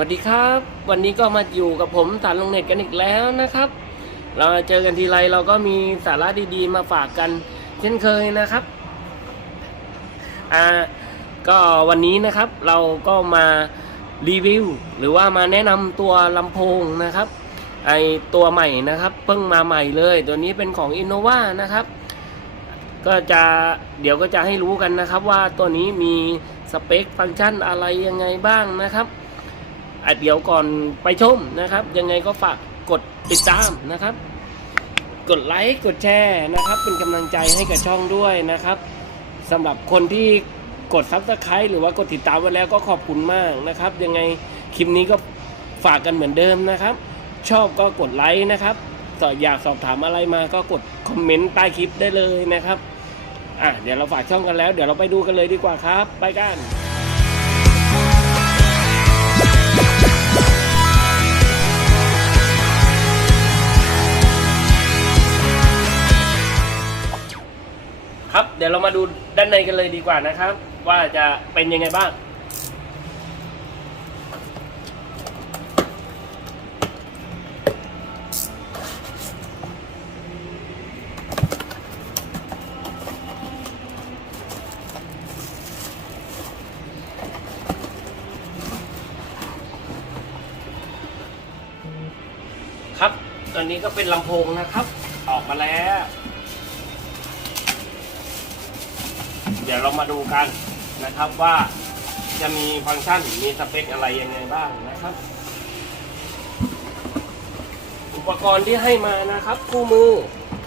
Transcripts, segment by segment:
วัสดีครับ วันนี้ก็มาอยู่กับผมสารลงเน็ตกันอีกแล้วนะครับ เราเจอกันทีไรเราก็มีสาระดีๆ มาฝากกัน เช่นเคยนะครับอ่าก็วันนี้นะครับเราก็มารีวิวหรือว่ามาแนะนำตัวลำโพงนะครับไอตัวใหม่นะครับ เพิ่งมาใหม่เลย ตัวนี้เป็นของ Innova นะครับ ก็จะเดี๋ยวก็จะให้รู้กันนะครับว่าตัวนี้มีสเปคฟังก์ชันอะไรยังไงบ้างนะครับ อะเดี๋ยวก่อนไปชมนะครับ ยังไงก็ฝากกดติดตามนะครับ กดไลค์กดแชร์นะครับ เป็นกำลังใจให้กับช่องด้วยนะครับสำหรับคนที่กดซับสไครต์หรือว่ากดติดตามไว้แล้วก็ขอบคุณมากนะครับ ยังไงคลิปนี้ก็ฝากกันเหมือนเดิมนะครับ ชอบก็กดไลค์นะครับต่ออยากสอบถามอะไรมาก็กดคอมเมนต์ใต้คลิปได้เลยนะครับอะเดี๋ยวเราฝากช่องกันแล้ว เดี๋ยวเราไปดูกันเลยดีกว่าครับ ไปกัน ครับ เดี๋ยวเรามาดูด้านในกันเลยดีกว่านะครับ ว่าจะเป็นยังไงบ้าง ครับ ตอนนี้ก็เป็นลำโพงนะครับ ออกมาแล้ว เดี๋ยวเรามาดูกันนะครับว่าจะมีฟังก์ชันมีสเปคอะไรยังไงบ้างนะครับ อุปกรณ์ที่ให้มานะครับ คู่มือ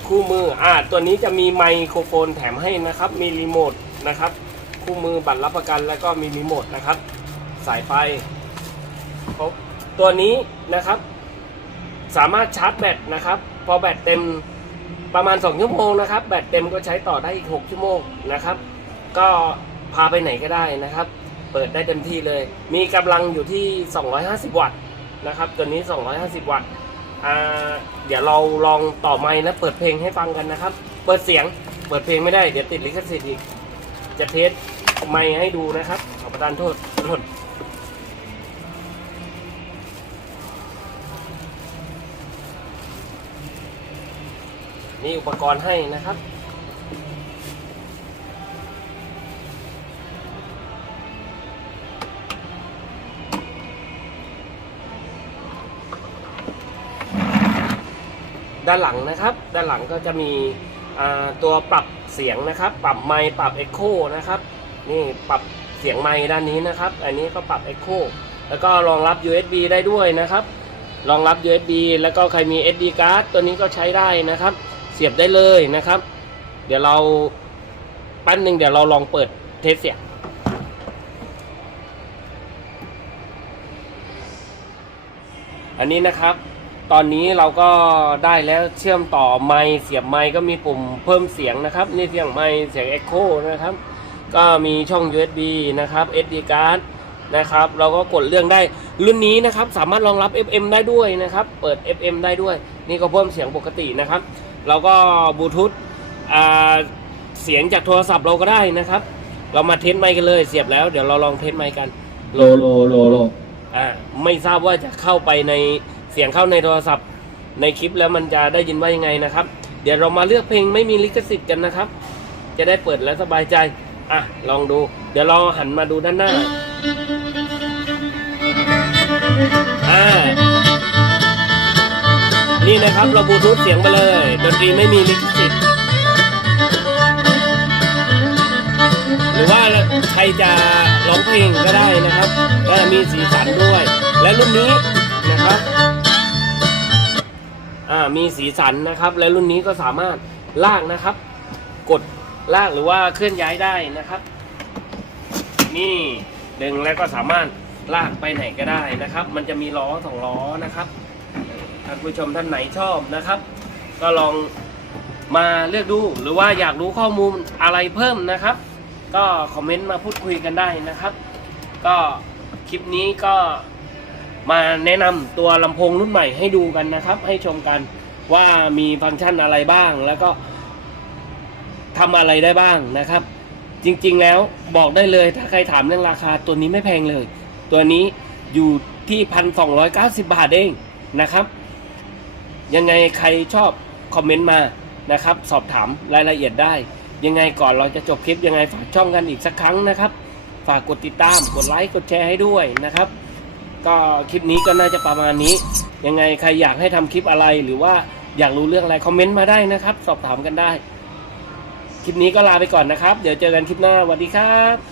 คู่มืออ่าตัวนี้จะมีไมโครโฟนแถมให้นะครับ มีรีโมทนะครับ คู่มือบัตรรับประกันแล้วก็มีรีโมทนะครับ สายไฟครบตัวนี้นะครับ สามารถชาร์จแบตนะครับ พอแบตเต็มประมาณ 2 ชั่วโมงนะครับ แบตเต็มก็ใช้ต่อได้อีก 6 ชั่วโมงนะครับ ก็พาไปไหนก็ได้นะครับ เปิดได้เต็มที่เลย มีกำลังอยู่ที่ 250 วัตต์นะครับ ตัวนี้ 250 วัตต์เดี๋ยวเราลองต่อไมค์นะเปิดเพลงให้ฟังกันนะครับ เปิดเสียงเปิดเพลงไม่ได้เดี๋ยวติดลิขสิทธิ์อีก จะเทสไมค์ให้ดูนะครับขอประทานโทษโทษมีอุปกรณ์ให้นะครับ ด้านหลังนะครับ ด้านหลังก็จะมีตัวปรับเสียงนะครับ ปรับไมค์ปรับเอ็กโคนะครับนี่ปรับเสียงไมค์ด้านนี้นะครับ อันนี้ก็ปรับเอ็กโคแล้วก็รองรับ USB ได้ด้วยนะครับรองรับ USB แล้วก็ใครมี SD card ตัวนี้ก็ใช้ได้นะครับ เสียบได้เลยนะครับ เดี๋ยวเราปั้นหนึ่งเดี๋ยวเราลองเปิดเทสเสียงอันนี้นะครับ ตอนนี้เราก็ได้แล้วเชื่อมต่อไมค์เสียบไมค์ก็มีปุ่มเพิ่มเสียงนะครับนี่เสียงไมค์เสียง Echo นะครับ ก็มีช่อง USB นะครับ SD card นะครับ เราก็กดเรื่องได้รุ่นนี้นะครับ สามารถรองรับ FM ได้ด้วยนะครับ เปิด FM ได้ด้วย นี่ก็เพิ่มเสียงปกตินะครับเราก็บลูทูธอ่าเสียงจากโทรศัพท์เราก็ได้นะครับ เรามาเทสไมค์กันเลยเสียบแล้วเดี๋ยวเราลองเทสไมค์กันโลโลโลโลอ่าไม่ทราบว่าจะเข้าไปใน เสียงเข้าในโทรศัพท์ ในคลิปแล้วมันจะได้ยินว่ายังไงนะครับ เดี๋ยวเรามาเลือกเพลงไม่มีลิขสิทธิ์กันนะครับ จะได้เปิดแล้วสบายใจ อะ ลองดู เดี๋ยวเราหันมาดูด้านหน้าอ่านี่นะครับเราบูทูธเสียงไปเลยดนตรีไม่มีลิขสิทธิ์หรือว่าใครจะร้องเพลงก็ได้นะครับก็มีสีสันด้วย และรุ่นนี้นะครับ มีสีสันนะครับ และรุ่นนี้ก็สามารถลากนะครับ กดลากหรือว่าเคลื่อนย้ายได้นะครับ นี่ดึงแล้วก็สามารถลากไปไหนก็ได้นะครับ มันจะมีล้อสองล้อนะครับท่านผู้ชมท่านไหนชอบนะครับ ก็ลองมาเลือกดูหรือว่าอยากรู้ข้อมูลอะไรเพิ่มนะครับ ก็คอมเมนต์มาพูดคุยกันได้นะครับ ก็คลิปนี้ก็ มาแนะนำตัวลำโพงรุ่นใหม่ให้ดูกันนะครับ ให้ชมกันว่ามีฟังก์ชันอะไรบ้าง แล้วก็ทำอะไรได้บ้างนะครับ จริงๆแล้วบอกได้เลยถ้าใครถามเรื่องราคาตัวนี้ไม่แพงเลย ตัวนี้อยู่ที่พันสองร้อยเก้าสิบาทเองนะครับ ยังไงใครชอบคอมเมนต์มานะครับ สอบถามรายละเอียดได้ ยังไงก่อนเราจะจบคลิปยังไงฝากช่องกันอีกสักครั้งนะครับ ฝากกดติดตามกดไลค์กดแชร์ให้ด้วยนะครับ ก็คลิปนี้ก็น่าจะประมาณนี้ ยังไงใครอยากให้ทำคลิปอะไรหรือว่าอยากรู้เรื่องอะไรคอมเมนต์มาได้นะครับ สอบถามกันได้ คลิปนี้ก็ลาไปก่อนนะครับ เดี๋ยวเจอกันคลิปหน้าสวัสดีครับ